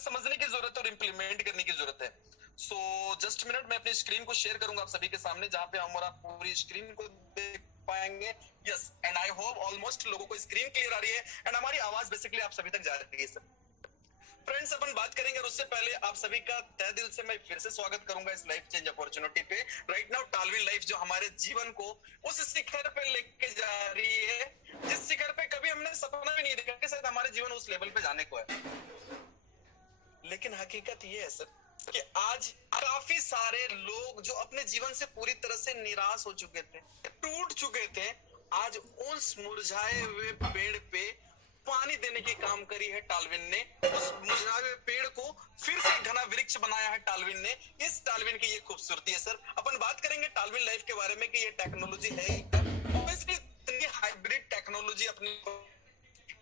समझने की जरूरत है और इम्प्लीमेंट करने की जरूरत है। सो जस्ट मिनट, मैं अपनी स्क्रीन को शेयर करूंगा आप सभी के सामने, जहां पे हम और आप पूरी स्क्रीन को देख पाएंगे। Yes, and I hope almost लोगों को स्क्रीन क्लियर आ रही है एंड हमारी आवाज बेसिकली आप सभी तक जा रही है सर। फ्रेंड्स, अपन बात करेंगे और उससे पहले आप सभी का तहे दिल से मैं फिर से स्वागत करूंगा इस लाइफ चेंज अपॉर्चुनिटी पे। राइट नाउ टालविन लाइफ जो हमारे जीवन को उस शिखर पे लेके जा रही है जिस शिखर पे कभी हमने सपना भी नहीं देखा कि शायद हमारे जीवन उस लेवल पे जाने को है। लेकिन हकीकत ये है सर कि आज काफी सारे लोग जो अपने जीवन से पूरी तरह से निराश हो चुके थे, टूट चुके थे, आज उस मुरझाए हुए पेड़ पे पानी देने की काम करी है टालविन ने। उस मुरझाए हुए पेड़ को फिर से घना वृक्ष बनाया है टालविन ने। इस टालविन की ये खूबसूरती है सर। अपन बात करेंगे टालविन लाइफ के बारे में कि ये टेक्नोलॉजी है इतनी हाइब्रिड टेक्नोलॉजी अपनी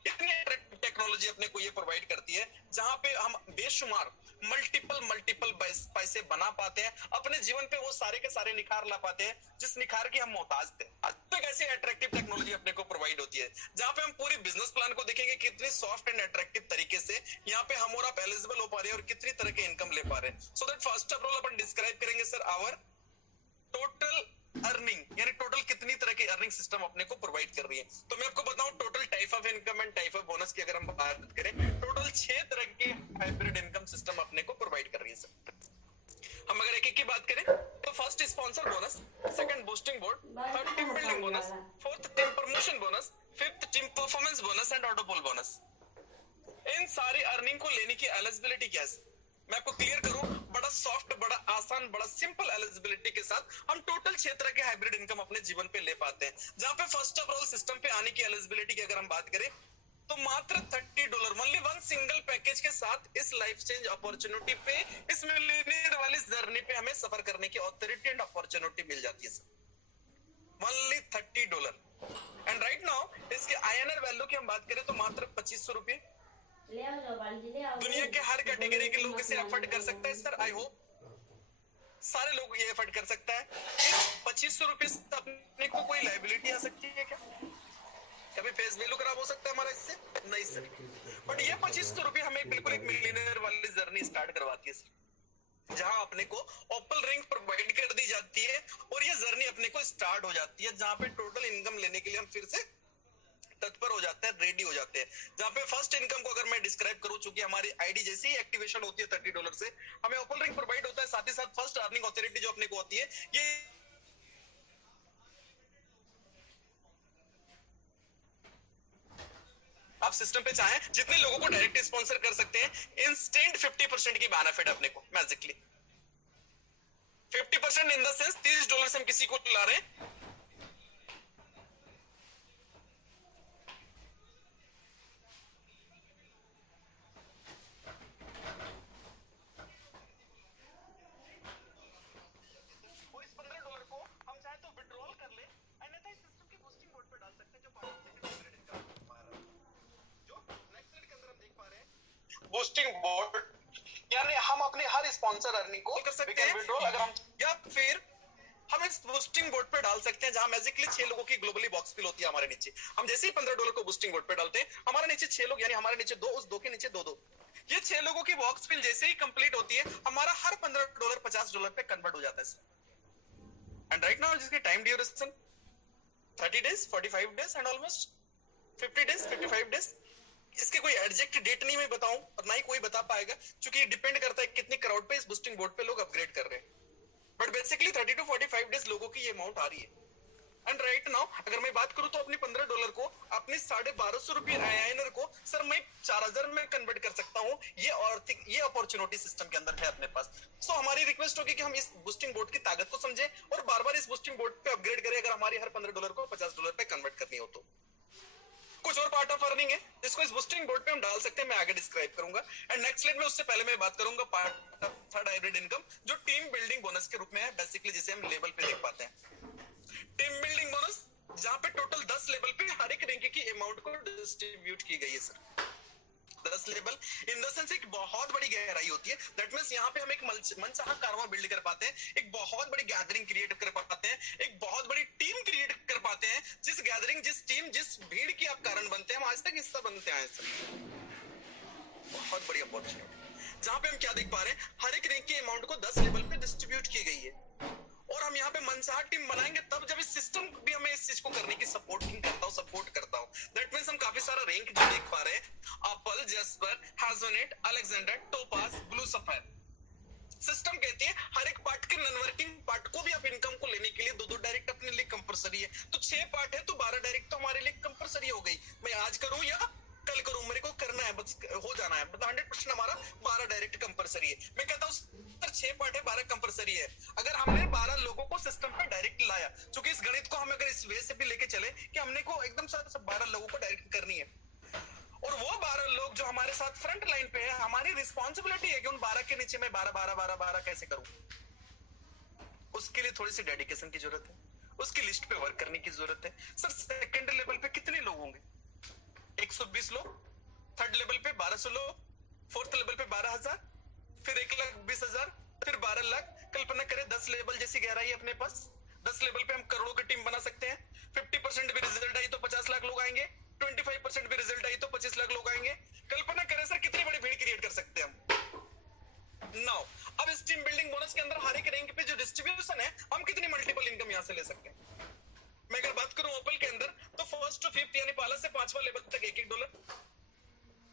इतनी टेक्नोलॉजी अपने को ये प्रोवाइड करती है जहां पे हम बेशुमार मल्टीपल पैसे बना पाते हैं, अपने जीवन पे वो सारे के सारे निखार ला पाते हैं जिस निखार की हम मोहताज थे। आज तक ऐसी अट्रैक्टिव टेक्नोलॉजी अपने को प्रोवाइड होती है जहां पे हम पूरी बिजनेस प्लान को देखेंगे कितनी सॉफ्ट एंड अट्रैक्टिव तरीके से यहाँ पे हम और आप एलिजिबल हो पा रहे हैं और कितनी तरह के इनकम ले पा रहे हैं। So that first of all upon describe करेंगे सर आवर टोटल अर्निंग, यानी टोटल कितनी तरह की अर्निंग सिस्टम अपने को प्रोवाइड कर रही है। तो मैं आपको बताऊं total type of income and type of bonus की अगर हम बात करें, टोटल 6 तरह की हाइब्रिड इनकम सिस्टम अपने को प्रोवाइड कर रही है सर। हम अगर एक एक की बात करें तो first sponsor bonus, second boosting board, third team building bonus, fourth team promotion bonus, fifth team performance bonus and autopool bonus. इन सारी अर्निंग को लेने की एलिजिबिलिटी क्या है मैं आपको क्लियर करूं। बड़ा सॉफ्ट, बड़ा आसान, बड़ा सिंपल एलिजिबिलिटी के साथ हम टोटल 6 तरह के हाइब्रिड इनकम अपने जीवन पे ले पाते हैं। जहां पे फर्स्ट ऑफ ऑल सिस्टम पे आने की एलिजिबिलिटी की अगर हम बात करें तो मात्र $30 ओनली वन सिंगल पैकेज के साथ इस लाइफ चेंज अपॉर्चुनिटी पे, इस मिलियनेयर वाली जर्नी पे हमें सफर करने की ऑथोरिटी एंड अपॉर्चुनिटी मिल जाती है sir. Only $30। And right now इसके INR वैल्यू की हम बात करें तो मात्र 2500 रुपए। दुनिया के हर कैटेगरी के लोग इसे अफोर्ड कर सकते हैं सर। आई होप सारे लोग ये अफोर्ड कर सकता है। इस 2500 रुपए से अपने को कोई लायबिलिटी आ सकती है क्या? कभी फेस वैल्यू खराब हो सकता है हमारा इससे? नहीं सर। बट ये 2500 रुपए हमें बिल्कुल एक मिलियनेयर वाली जर्नी स्टार्ट करवाती है सर, जहां अपने को ओपन रिंग प्रोवाइड कर दी जाती है और ये जर्नी अपने को स्टार्ट हो जाती है जहां पे टोटल इनकम लेने के लिए हम फिर से तत्पर हो जाते हैं, रेडी हो जाते हैं। जहां पे फर्स्ट इनकम को अगर मैं डिस्क्राइब करूं, चूंकि हमारी आईडी जैसे ही एक्टिवेशन होती है $30 से हमें ओपन रिंग प्रोवाइड होता है, साथ ही साथ फर्स्ट अर्निंग ऑथोरिटी जो अपने को होती है ये आप सिस्टम पे चाहें जितने लोगों को डायरेक्ट स्पॉन्सर कर सकते हैं। इंस्टेंट 50% की बेनिफिट अपने को मैजिकली 50% इन द सेंस $30 से हम किसी को ला रहे हैं। बूस्टिंग बोर्ड यानी हम अपने हर स्पॉन्सर अर्निंग को कर सकते हैं विड्रॉल अगर हम, या फिर हम इस बूस्टिंग बोर्ड पे डाल सकते हैं जहां मैजिकली 6 लोगों की ग्लोबली बॉक्स फिल होती है हमारे नीचे। हम जैसे ही $15 को बूस्टिंग बोर्ड पे डालते हैं हमारे नीचे 6 लोग, यानी हमारे नीचे 2, उस 2 के नीचे 2, ये 6 लोगों की बॉक्स फिल जैसे ही कंप्लीट होती है हमारा हर $15 $50 पे कन्वर्ट हो जाता है। एंड राइट नाउ जिसकी time duration 30 days, 45 days and almost 50 days, 55 days. इसके कोई एग्जैक्ट डेट नहीं मैं बताऊं और ना ही कोई बता पाएगा, क्योंकि डिपेंड करता है कितनी क्राउड पे इस बूस्टिंग बोर्ड पे लोग अपग्रेड कर रहे हैं। बट बेसिकली 30 to 45 डेज लोगों की ये अमाउंट आ रही है। एंड राइट नाउ अगर मैं बात करूं तो अपने $15 को अपने 1250 रुपए INR को सर मैं 4000 में कन्वर्ट कर सकता हूं। ये अपॉर्चुनिटी सिस्टम के अंदर है अपने पास। सो हमारी रिक्वेस्ट होगी कि हम इस बूस्टिंग बोर्ड की ताकत को समझें और बार बार इस बूस्टिंग बोर्ड पे अपग्रेड करें अगर हमारी हर $15 को $50 पे कन्वर्ट करनी हो तो। कुछ और पार्ट ऑफ अर्निंग है जिसको इस बूस्टिंग बोर्ड पे हम डाल सकते हैं, मैं आगे डिस्क्राइब करूंगा। एंड नेक्स्ट स्लाइड में उससे पहले मैं बात करूंगा part of third hybrid income जो टीम बिल्डिंग बोनस के रूप में है, बेसिकली जिसे हम लेवल पे देख पाते हैं। टीम बिल्डिंग बोनस जहां पे टोटल 10 लेवल पे हर एक रैंक की अमाउंट को डिस्ट्रीब्यूट की गई है sir. 10 level in the sense एक बहुत बड़ी गहराई होती है। दैट मींस यहाँ पे हम एक मनचाहा कारवां बिल्ड कर पाते हैं, एक बहुत बड़ी गैदरिंग क्रिएट कर पाते हैं, एक बहुत बड़ी टीम क्रिएट कर पाते हैं। जिस गैदरिंग, जिस टीम, जिस भीड़ की आप कारण बनते हैं, हम आज तक हिस्सा बनते हैं सर। बहुत बड़ी अपॉर्चुनिटी। जहां पे हम क्या देख पा रहे हैं, हर एक रैंक की अमाउंट को 10 लेवल पे डिस्ट्रीब्यूट की गई है। और हम यहाँ पे मनचाहा टीम बनाएंगे तब जब इस सिस्टम भी हमें इस चीज को करने की सपोर्ट करता हूँ। दैट मींस हम काफी सारा रैंक जो देख पा रहे हैं, opal, jasper, hessonite, alexander, topaz, blue sapphire. System कहती है हर एक पार्ट के नॉन वर्किंग पार्ट को भी आप इनकम को लेने के लिए दो डायरेक्ट अपने लिए कंपलसरी है। तो 6 पार्ट है तो 12 डायरेक्ट तो हमारे लिए कंपलसरी हो गई। मैं आज करूं या कल करूं, मेरे को करना है, बस हो जाना है, मतलब 100% हमारा 12 डायरेक्ट कंपलसरी है। मैं कहता हूं सर 6 पार्ट है, 12 कंपलसरी है। अगर हमने 12 लोगों को सिस्टम पे डायरेक्ट लाया, क्योंकि इस गणित को हम अगर इस वे से भी लेके चले कि हमने को एकदम सब 12 लोगों को डायरेक्ट करनी है, और वो 12 लोग जो हमारे साथ फ्रंट लाइन पे है, हमारी रिस्पॉन्सिबिलिटी है कि उन 12 के नीचे मैं 12 कैसे करूं। उसके लिए थोड़ी सी डेडिकेशन की जरूरत है, उसकी लिस्ट पे वर्क करने की जरूरत है। सर सेकंड लेवल पे कितने लोग होंगे? 120 लोग, थर्ड लेवल पे 1200 लोग, फोर्थ लेवल पे 12,000, फिर 1,20,000, फिर 12 लाख। कल्पना करें 10 लेवल जैसी गहराई अपने पास, 10 लेवल पे हम करोड़ों की टीम बना सकते हैं। 50% भी रिजल्ट आई तो 50 लाख लोग आएंगे, 25% भी रिजल्ट आई तो 25 लाख लोग आएंगे। कल्पना करें सर कितनी बड़ी भीड़ क्रिएट कर सकते हैं हम। नाउ अब इस टीम बिल्डिंग बोनस के अंदर हर एक रैंक पे जो डिस्ट्रीब्यूशन है, हम कितनी मल्टीपल इनकम यहां से ले सकते हैं। मैं अगर बात करूं ओपल के अंदर, तो फर्स्ट टू फिफ्थ यानी पहला से 5वां लेवल तक $1-1,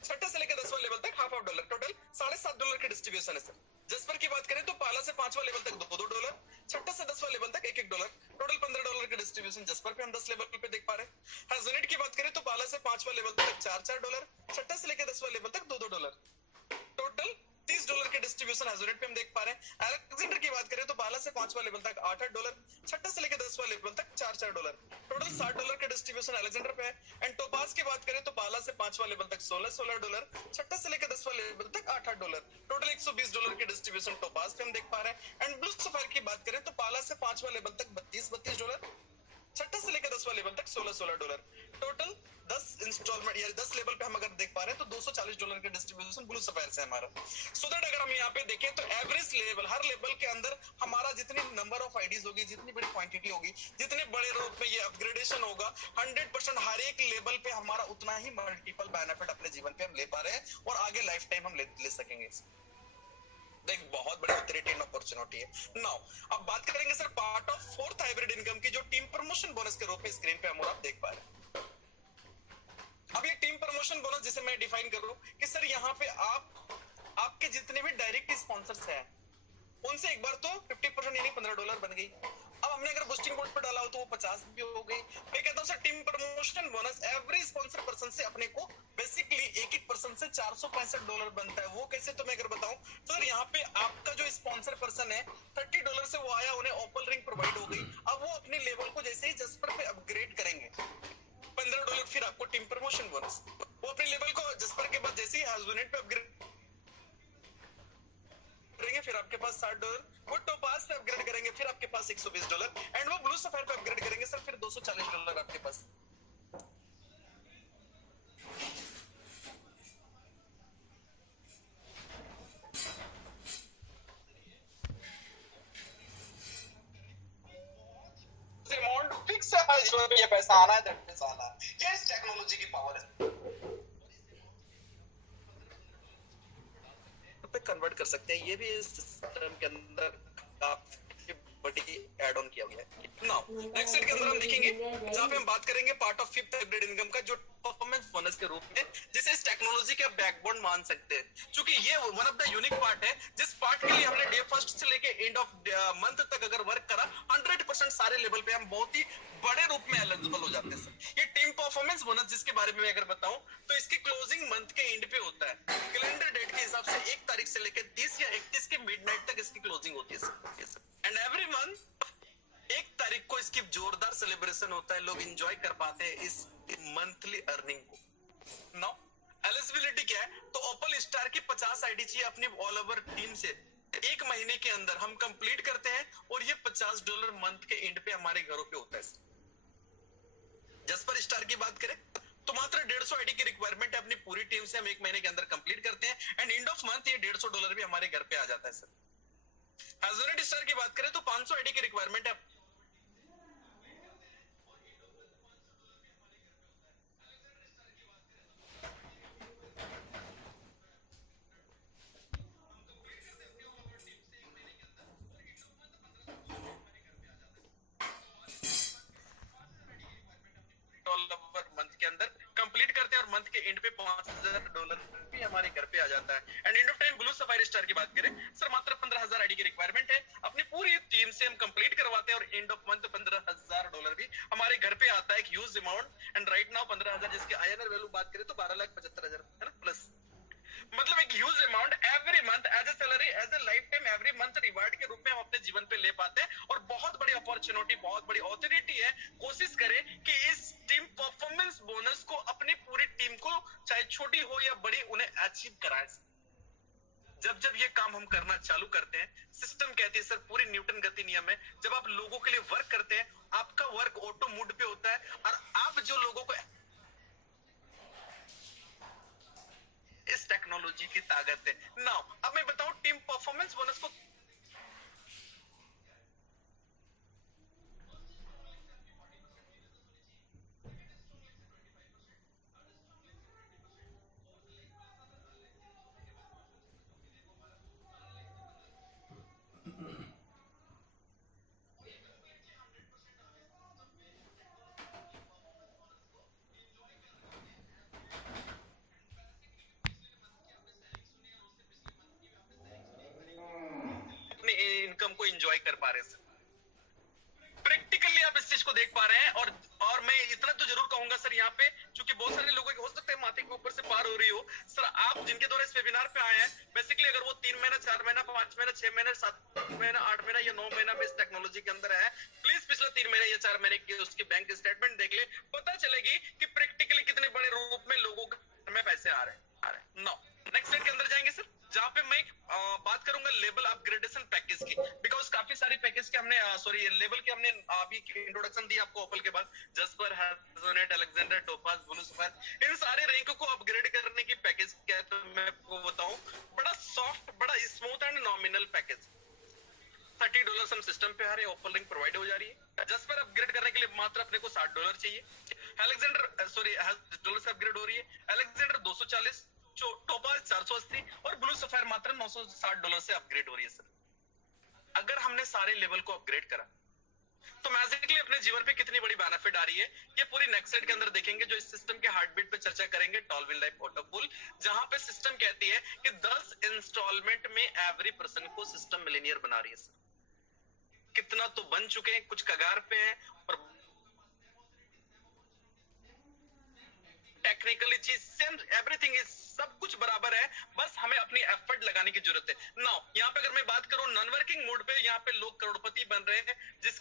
छठा से लेकर 10वां लेवल तक $0.5, टोटल $7.5 की डिस्ट्रीब्यूशन है सर। जसपर की बात करें तो पहला से 5वां लेवल तक $2-2, छठा से 10वां लेवल तक $1-1, टोटल $15 की डिस्ट्रीब्यूशन जसपर पे हम 10 लेवल पे देख पा रहे हैं। हैजोनेट की बात करें तो पहला से 5वां लेवल तक $4-4, छठा से लेकर 10वां लेवल तक $2-2, टोटल $30 के डिस्ट्रीब्यूशन हैजोनेट पे हम देख पा रहे हैं। अलेक्जेंडर की बात करें तो 12 से 5वां लेवल तक $8-8, छठा से लेकर 10वां लेवल तक $4-4, टोटल $60 के डिस्ट्रीब्यूशन अलेक्जेंडर पे है। एंड टोपाज की बात करें तो 12 से 5वां लेवल तक $16-16, छठा से लेकर 10वां लेवल तक $8-8, टोटल $120 के डिस्ट्रीब्यूशन टोपाज पे हम देख पा रहे हैं। एंड ब्लू सफायर की बात करें तो 12 से 5वां लेवल तक $32-32, छठा से लेकर 10वां लेवल तक $16-16, टोटल 10 इंस्टॉलमेंट यानी 10 लेवल पे हम अगर देख पा रहे हैं तो $240 के डिस्ट्रीब्यूशन ब्लू सफायर से हमारा। सो दैट अगर हम यहाँ पे देखें तो एवरेज लेवल, हर लेवल के अंदर हमारा जितनी नंबर ऑफ आईडीज होगी, जितनी बड़ी क्वांटिटी होगी, जितने बड़े रूप में ये अपग्रेडेशन होगा, 100% हर एक लेवल पे हमारा उतना ही मल्टीपल बेनिफिट अपने जीवन पे हम ले पा रहे हैं और आगे लाइफ टाइम हम ले सकेंगे। एक बहुत बड़ी ऑथोरिटी अपॉर्चुनिटी है। नाउ अब बात करेंगे sir part of fourth hybrid income की, जो टीम प्रमोशन बोनस के रूप में स्क्रीन पे हम और आप देख पा रहे हैं। अब ये टीम प्रमोशन बोनस जिसे मैं डिफाइन कर रहा हूं कि सर यहाँ पे आपके जितने भी डायरेक्ट स्पॉन्सर्स हैं उनसे एक बार तो 50% यानी $15 बन गई। अब हमने अगर बूस्टिंग बोर्ड पर डाला हो तो वो 50 भी हो गई। मैं कहता हूँ sir team promotion bonus every sponsor person से अपने को बेसिकली एक पर्सन से $465 बनता है। वो कैसे, तो मैं अगर बताऊं तो सर यहाँ पे आपका जो स्पॉन्सर पर्सन है $30 से वो आया, उन्हें ओपल रिंग प्रोवाइड हो गई। अब वो अपने लेवल को जैसे ही जस्पर पे अपग्रेड करेंगे $15, फिर आपको टीम प्रमोशन बोनस। वो अपने लेवल को जस्पर के बाद जैसे ही हैजोनेट पे अपग्रेड करेंगे, फिर आपके पास $60, वो टोपाज पे अपग्रेड करेंगे, फिर आपके पास $120, एंड वो ब्लू सफायर पे अपग्रेड करेंगे सर, फिर $240 आपके पास। अमाउंट फिक्स है, जो भी ये पैसा आना है दैट पैसा आना है। ये इस टेक्नोलॉजी की पावर है, पे कन्वर्ट कर सकते हैं। ये भी इस सिस्टम के अंदर काफी बड़ी एड ऑन किया गया है। नाउ नेक्स्ट स्लाइड के अंदर हम देखेंगे जहां पे हम बात करेंगे part of fifth hybrid income का, जो परफॉर्मेंस बोनस के रूप में, जिसे इस टेक्नोलॉजी का बैकबोन मान सकते हैं, क्योंकि ये one of the unique part है जिस पार्ट के लिए हमने डे फर्स्ट से लेके एंड ऑफ मंथ तक अगर वर्क करा 100% सारे लेवल पे हम बहुत ही बड़े रूप में एलिजिबल हो जाते हैं सर। ये टीम परफॉर्मेंस बोनस जिसके बारे में अगर बताऊं तो इसकी क्लोजिंग मंथ के एंड पे होता है। कैलेंडर डेट के हिसाब से 1 तारीख से लेकर 30 या 31 के मिडनाइट तक इसकी क्लोजिंग होती है सर। एंड एवरी मंथ 1 तारीख को इसकी जोरदार सेलिब्रेशन होता है, लोग एंजॉय कर पाते हैं इस मंथली अर्निंग को। नाउ एलिजिबिलिटी क्या है, तो ओपल स्टार की 50 आईडी चाहिए अपनी ऑल ओवर टीम से, 1 महीने के अंदर हम कंप्लीट करते हैं और ये $50 मंथ के एंड पे हमारे घरों पे होता है। जसपर स्टार की बात करें तो मात्र 150 आईडी की रिक्वायरमेंट है, अपनी पूरी टीम से हम 1 महीने के अंदर कंप्लीट करते हैं एंड एंड ऑफ मंथ ये $150 भी हमारे घर पे आ जाता है सर। हैजोनेट स्टार की बात करें तो 500 आईडी की रिक्वायरमेंट है, हमारे घर पे आ जाता है। And end of time blue safari star की बात करें सर, मात्र 15,000 आईडी की रिक्वायरमेंट है, अपनी पूरी टीम से हम कंप्लीट करवाते हैं और एंड ऑफ मंथ $15,000 भी हमारे घर पे आता है, एक huge amount. And right now 15,000 जिसके INR वैल्यू बात करें तो 12,75,000 है ना प्लस, मतलब एक huge amount every month as a salary, as a life time every month reward के रूप में हम अपने जीवन पे ले पाते हैं। और बहुत बड़ी अपॉर्चुनिटी, बहुत बड़ी ऑथोरिटी है। कोशिश करें कि इस टीम परफॉर्मेंस बोनस को अपनी पूरी टीम को, चाहे छोटी हो या बड़ी, उन्हें अचीव कराएं। जब जब ये काम हम करना चालू करते हैं, सिस्टम कहती है सर पूरी न्यूटन गति नियम है, जब आप लोगों के लिए वर्क करते हैं आपका वर्क ऑटो मूड पे होता है और आप जो लोगों को, इस टेक्नोलॉजी की ताकत है। नाउ अब मैं बताऊं टीम परफॉर्मेंस बोनस को अपने इनकम को एंजॉय कर पा रहे हैं। प्रैक्टिकली आप इस चीज को देख पा रहे हैं। और मैं इतना तो जरूर कहूंगा सर, यहाँ पे चूंकि बहुत सारे लोगों के हो सकते हैं माथे के ऊपर से पार हो रही हो सर, आप जिनके द्वारा इस वेबिनार पे आए हैं, बेसिकली अगर वो 3 महीना 4 महीना 5 महीना 6 महीना 7 महीना 8 महीना या 9 महीना में इस टेक्नोलॉजी के अंदर है, प्लीज पिछले 3 महीने या 4 महीने की उसकी बैंक स्टेटमेंट देख ले, पता चलेगी कि प्रैक्टिकली कितने बड़े रूप में लोगों में पैसे आ रहे हैं। नो नेक्स्ट स्लाइड के अंदर जाएंगे सर, जहां पे मैं बात करूंगा लेवल अपग्रेडेशन पैकेज की, बिकॉज काफी सारी पैकेज के हमने सॉरी लेवल के हमने अभी इंट्रोडक्शन दी आपको ओपल के बाद, jasper, hessonite, alexander, topaz, blue sapphire, इन सारे रैंक को अपग्रेड करने की पैकेज क्या है तो मैं आपको बताऊं, बड़ा सॉफ्ट, बड़ा स्मूथ एंड नॉमिनल पैकेज। $30 हम सिस्टम पे आ रहे हैं, ओपल रिंग प्रोवाइड हो जा रही है। जस्पर अपग्रेड करने के लिए मात्र अपने को $60 चाहिए। अलेक्जेंडर सॉरी डॉलर से अपग्रेड हो रही है, अलेक्जेंडर 240, टोपाज 480 और ब्लू सफायर मात्र $960 से अपग्रेड हो रही है सर। अगर हमने सारे लेवल को अपग्रेड करा तो मैजिकली अपने जीवन पे कितनी बड़ी बेनिफिट आ रही है, ये पूरी नेक्स्ट स्लाइड के अंदर देखेंगे, जो इस सिस्टम के हार्ट बीट पे चर्चा करेंगे, टॉलविन लाइफ ऑटो पुल, जहां पे सिस्टम कहती है कि 10 इंस्टॉलमेंट में एवरी पर्सन को सिस्टम मिलेनियर बना रही है सर। कितना तो बन चुके हैं, कुछ कगार पे हैं, और टेक्निकली चीज सेम, एवरीथिंग इज, सब कुछ बराबर है, बस हमें अपनी एफर्ट लगाने की जरूरत है। नाउ यहाँ पे अगर मैं बात करूं नॉन वर्किंग मोड पे, यहाँ पे लोग करोड़पति बन रहे हैं, जिस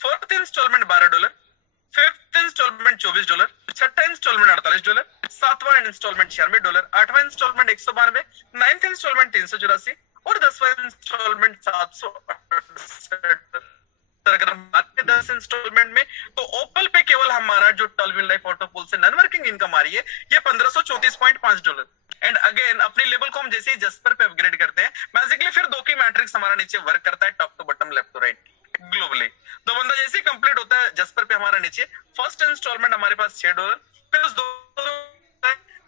फोर्थ इंस्टॉलमेंट $12, फिफ्थ इंस्टॉलमेंट $24, छठा इंस्टॉलमेंट $48, सातवां इंस्टॉलमेंट $96, आठवां इंस्टॉलमेंट 192, नाइन्थ इंस्टॉलमेंट 384 और 10वां इंस्टॉलमेंट 768। अगर हम बात करें 10 इंस्टॉलमेंट में, तो ओपल पे केवल हमारा जो टॉलविन लाइफ ऑटो पुल से नॉन वर्किंग इनकम आ रही है, ये $1534.5। एंड अगेन अपनी लेवल को हम जैसे ही जस्पर पे अपग्रेड करते हैं, मैजिकली फिर दो की मैट्रिक्स हमारा नीचे वर्क करता है, top to bottom, left to right, globally. तो बंदा जैसे ही कंप्लीट होता है जस्पर पे हमारा नीचे, फर्स्ट इंस्टॉलमेंट हमारे पास $6, फिर उस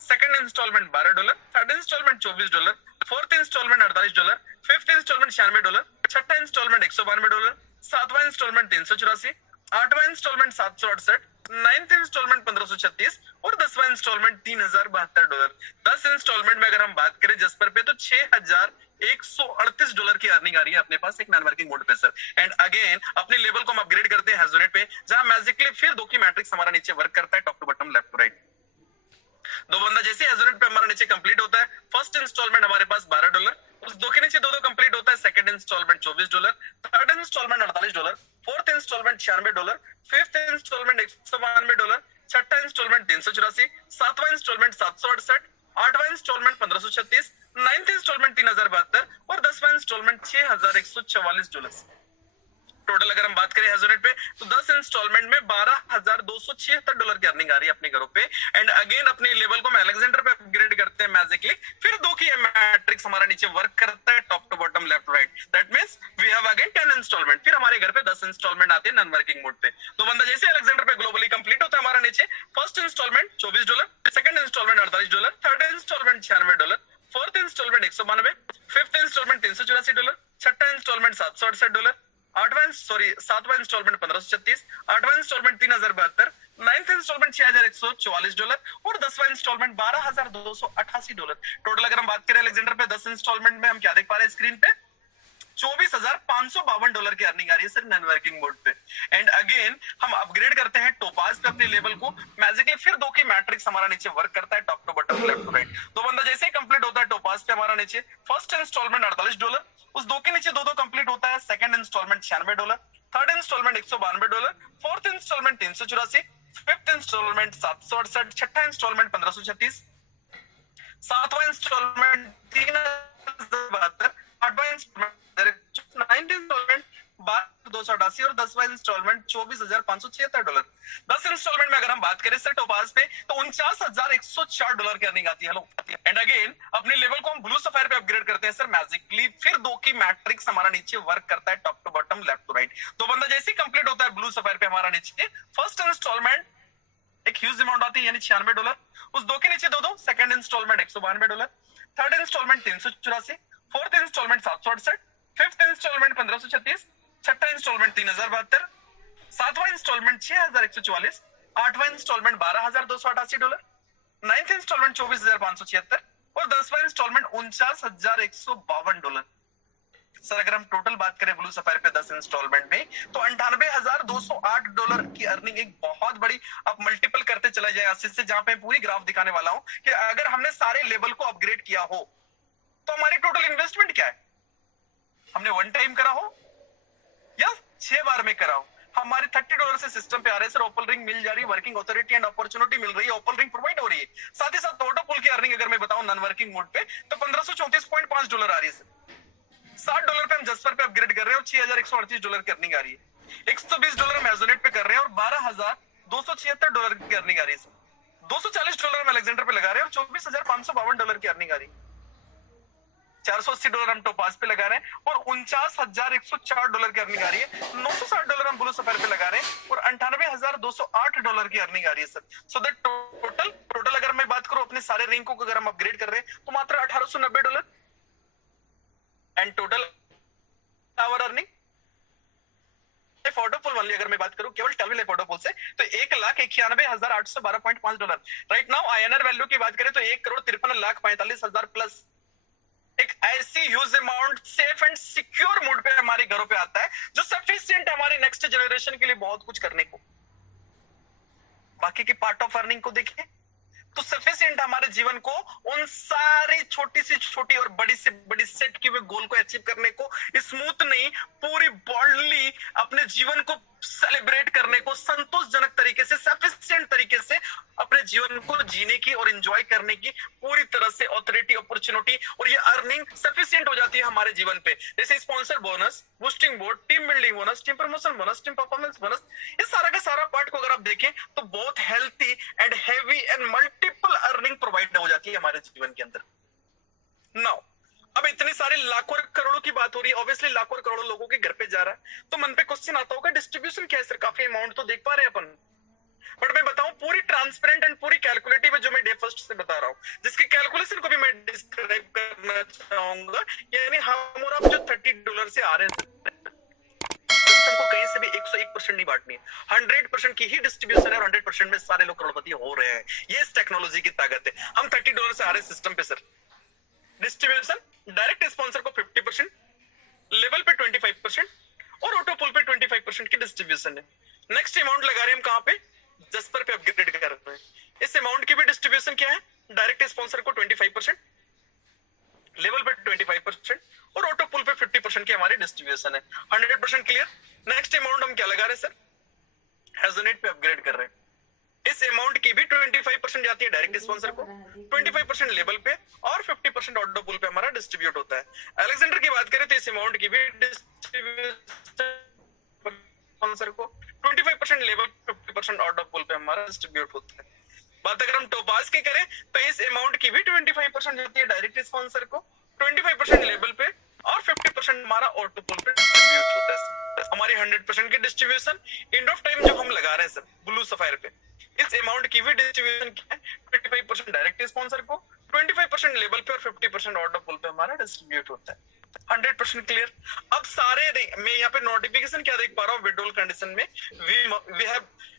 second instalment $12, third instalment $24, fourth instalment $48, fifth instalment $96, छठा इंस्टॉलमेंट $192, सातवां इंस्टॉलमेंट 384, आठवां इंस्टॉलमेंट 768, नाइन्थ इंस्टॉलमेंट 1536 और 10वां इंस्टॉलमेंट $3072। 10 इंस्टॉलमेंट में अगर हम बात करें जस्पर पे, तो $6138 की अर्निंग आ रही है अपने पास एक नॉन वर्किंग मोड पे सर। एंड अगेन अपने लेवल को हम अपग्रेड करते हैं हैजोनेट पे, जहां मैजिकली फिर दो की मैट्रिक्स हमारा नीचे वर्क करता है, top to bottom, left to right. दो बंदा जैसे हैजोनेट पे हमारा नीचे कंप्लीट होता है, फर्स्ट इंस्टॉलमेंट हमारे पास $12, उस दो के नीचे दो कंप्लीट होता है, second instalment $24, third instalment $48, fourth instalment $96, fifth instalment $192, छठा इंस्टॉलमेंट 384, सातवां इंस्टॉलमेंट 768, आठवां इंस्टॉलमेंट 1536, नाइन्थ इंस्टॉलमेंट 3072 और 10वां इंस्टॉलमेंट $6144। टोटल अगर हम बात करें हेजोनेट पे तो 10 इंस्टॉलमेंट में $12,276 की अर्निंग आ रही है अपने घरों पे। एंड अगेन अपने लेवल को हम अलेक्जेंडर पे अपग्रेड करते हैं मैजिकली, फिर 2 की मैट्रिक्स हमारा नीचे वर्क करता है top to bottom left right, that means we have again 10 instalment, फिर हमारे घर पे 10 इंस्टॉलमेंट आते हैं नॉन वर्किंग मोड पे। तो बंदा जैसे अलेक्जेंडर पे ग्लोबली कंप्लीट होता है हमारा नीचे first installment $24, second installment $48, third installment $96, fourth installment 192, fifth installment $384, छठा इंस्टॉलमेंट $768, सातवां इंस्टॉलमेंट 1536, आठवां इंस्टॉलमेंट 3072, नाइन्थ इंस्टॉलमेंट $6144 और 10वां इंस्टॉलमेंट $12,288। टोटल अगर हम बात करें अलेक्जेंडर पे 10 इंस्टॉलमेंट में हम क्या देख पा रहे हैं स्क्रीन पे, $24,552 की अर्निंग आ रही है सर नॉन वर्किंग मोड पे। एंड अगेन हम अपग्रेड करते हैं टोपाज पे अपने लेवल को मैजिकली, फिर 2 की मैट्रिक्स हमारा नीचे वर्क करता है top to bottom left to right. तो बंदा जैसे ही कंप्लीट होता है टोपाज पे हमारा नीचे फर्स्ट इंस्टॉलमेंट $48, उस 2 के नीचे 2 कंप्लीट होता है, second instalment $96, third instalment $192, fourth instalment 384, fifth instalment 768, छठा इंस्टॉलमेंट 1536, सातवां इंस्टॉलमेंट 3072, आठवां इंस्टॉलमेंट 288 और 10वां इंस्टॉलमेंट $24,576। 10 इंस्टॉलमेंट में अगर हम बात करें सर टोपाज पे तो $49,104 की अर्निंग आती है। हेलो एंड अगेन अपने लेवल को हम ब्लू सफायर पे अपग्रेड करते हैं सर मैजिकली, फिर 2 की मैट्रिक्स हमारा नीचे वर्क करता है top to bottom left to right. तो बंदा जैसे ही कंप्लीट होता है ब्लू सफायर पे हमारा नीचे फर्स्ट इंस्टॉलमेंट एक ह्यूज अमाउंट आती है यानी $96, उस 2 के नीचे 2, second installment $192, third installment 384, fourth installment 768, fifth installment 1536, छठा इंस्टॉलमेंट 3072, सातवां इंस्टॉलमेंट 6144, आठवां इंस्टॉलमेंट $12,288, नाइन्थ इंस्टॉलमेंट $24,576 और 10वां इंस्टॉलमेंट $49,152। सर अगर हम टोटल बात करें ब्लू सफायर पे 10 इंस्टॉलमेंट में तो $98,208 की अर्निंग एक बहुत बड़ी, आप मल्टीपल करते चला जाए 80 से, जहां पे पूरी ग्राफ दिखाने वाला हूं कि अगर हमने सारे लेवल को अपग्रेड किया हो तो हमारी टोटल इन्वेस्टमेंट क्या है, हमने 1 टाइम करा हो या 6 बार में करा हो, हमारे $30 से सिस्टम पे आ रहे हैं सर, ओपन रिंग मिल जा रही है, वर्किंग अथॉरिटी एंड अपॉर्चुनिटी मिल रही है, ओपन रिंग प्रोवाइड हो रही है, साथ ही साथ ऑटो पुल की अर्निंग अगर मैं बताऊं नॉन वर्किंग मोड पे तो $1534.5 आ रही है सर। $60 पे हम जस्पर पे अपग्रेड कर रहे हैं और $6,138 की अर्निंग आ रही है। $120 हम एजोनेट पे कर रहे हैं और $12,276 की अर्निंग आ रही है सर। $240 हम अलेक्जेंडर पे लगा रहे हैं और $24,552 की अर्निंग आ रही है। $480 हम टोपाज पे लगा रहे हैं और $49,104 की अर्निंग आ रही है। $960 हम ब्लू सफायर पे लगा रहे हैं और $98,208 की अर्निंग आ रही है सर। सो दैट टोटल अगर मैं बात करूं अपने सारे रैंक को अगर हम अपग्रेड कर रहे हैं तो मात्र $1,890 and total our earning auto pool वाली अगर मैं बात करूं केवल टर्मिनल ऑटोपुल से तो $1,91,812.5। राइट नाउ आईएनआर वैल्यू की बात करें तो 1,53,45,000 प्लस एक ऐसी huge amount safe and secure mode पे हमारे घरों पे आता है जो सफिशिएंट है हमारी नेक्स्ट जनरेशन के लिए बहुत कुछ करने को। बाकी की पार्ट ऑफ अर्निंग को देखें तो सफिशिएंट हमारे जीवन को उन सारी छोटी से छोटी और बड़ी से बड़ी सेट किए हुए गोल को अचीव करने को, स्मूथ नहीं पूरी बॉल्डली अपने जीवन को सेलिब्रेट करने को, संतोषजनक तरीके से सफिशिएंट तरीके से अपने जीवन को जीने की और एंजॉय करने की पूरी तरह से ऑथोरिटी अपॉर्चुनिटी और ये अर्निंग सफिशिएंट हो जाती है हमारे जीवन पे। जैसे sponsor bonus, boosting board, team building bonus, team promotion bonus, team performance bonus, इस सारा का सारा पार्ट को अगर आप देखें तो बहुत healthy and heavy and multiple earning provide हो जाती है हमारे जीवन के अंदर। नाउ अब इतनी सारी लाखों करोड़ों की बात हो रही है, ऑब्वियसली लाखों करोड़ों लोगों के घर पे जा रहा है तो मन पे क्वेश्चन आता होगा डिस्ट्रीब्यूशन क्या है सर, काफी अमाउंट तो देख पा रहे हैं अपन, बट मैं बताऊं पूरी ट्रांसपेरेंट एंड पूरी कैलकुलेटिव है जो मैं डे फर्स्ट से बता रहा हूं, जिसकी कैलकुलेशन को भी मैं डिस्क्राइब करना चाहूंगा। यानी हम और आप जो $30 से आ रहे हैं सिस्टम को कहीं से भी 101% नहीं बांटनी है, 100% की ही डिस्ट्रीब्यूशन है और 100% में सारे लोग करोड़पति हो रहे हैं। ये इस टेक्नोलॉजी की ताकत है। हम $30 से आ रहे हैं सिस्टम पे सर, डिस्ट्रीब्यूशन डायरेक्ट स्पॉन्सर को 50%, लेवल पे 25% और ऑटो पुल पे 25% की डिस्ट्रीब्यूशन है। नेक्स्ट अमाउंट लगा रहे हैं हम कहां पे, जस्पर पे अपग्रेड कर रहे हैं। इस अमाउंट की भी डिस्ट्रीब्यूशन क्या है, डायरेक्ट स्पॉन्सर को 25%, लेवल पे 25% और ऑटो पुल पे 50% की हमारी डिस्ट्रीब्यूशन है। 100% क्लियर। नेक्स्ट अमाउंट हम क्या लगा रहे हैं सर, हेजोनेट पे अपग्रेड कर रहे हैं। इस अमाउंट की भी 25% जाती है डायरेक्ट स्पॉन्सर को, 25% लेवल पे और 50% ऑटो पुल पे हमारा डिस्ट्रीब्यूट होता है। अलेक्जेंडर की बात करें तो इस अमाउंट की भी डिस्ट्रीब्यूशन स्पॉन्सर को, 25% लेवल, 50% आउट ऑफ पूल पे हमारा डिस्ट्रीब्यूट होता है। बात अगर हम टोपाज की करें तो इस अमाउंट की भी 25% होती है डायरेक्ट स्पॉन्सर को, 25% लेवल पे और 50% हमारा ऑटो पूल पे डिस्ट्रीब्यूट होता है। हमारी 100% की डिस्ट्रीब्यूशन एंड ऑफ टाइम जो हम लगा रहे हैं सर ब्लू सफायर पे, इस अमाउंट की भी डिस्ट्रीब्यूशन क्या है, 25% डायरेक्ट स्पॉन्सर को, 25% लेवल पे और 50% ऑटो पूल पे हमारा डिस्ट्रीब्यूट होता है। 100% क्लियर। अब सारे मैं यहाँ पे नोटिफिकेशन क्या देख पा रहा हूँ, विड्रॉल कंडीशन में